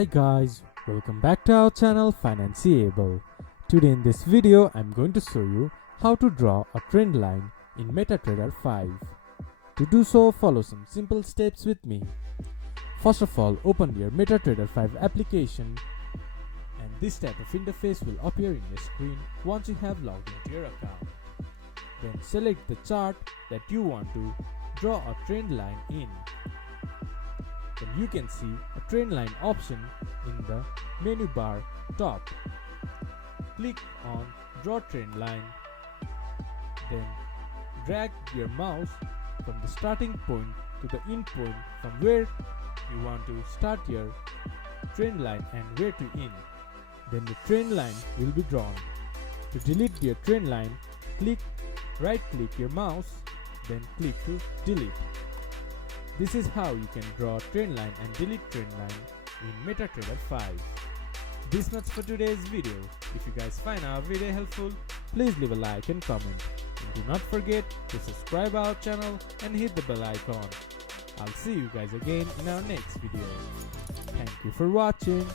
Hi guys, welcome back to our channel Financeable. Today in this video I'm going to show you how to draw a trend line in MetaTrader 5. To do so, follow some simple steps with me. First of all, open your MetaTrader 5 application and this type of interface will appear in your screen once you have logged into your account. Then select the chart that you want to draw a trend line in. Then you can see a trend line option in the menu bar top. Click on draw trend line. Then drag your mouse from the starting point to the end point from where you want to start your trend line and where to end. Then the trend line will be drawn. To delete your trend line, right click your mouse, then click to delete. This is how you can draw trend line and delete trend line in MetaTrader 5. This much for today's video. If you guys find our video helpful, please leave a like and comment. And do not forget to subscribe our channel and hit the bell icon. I'll see you guys again in our next video. Thank you for watching.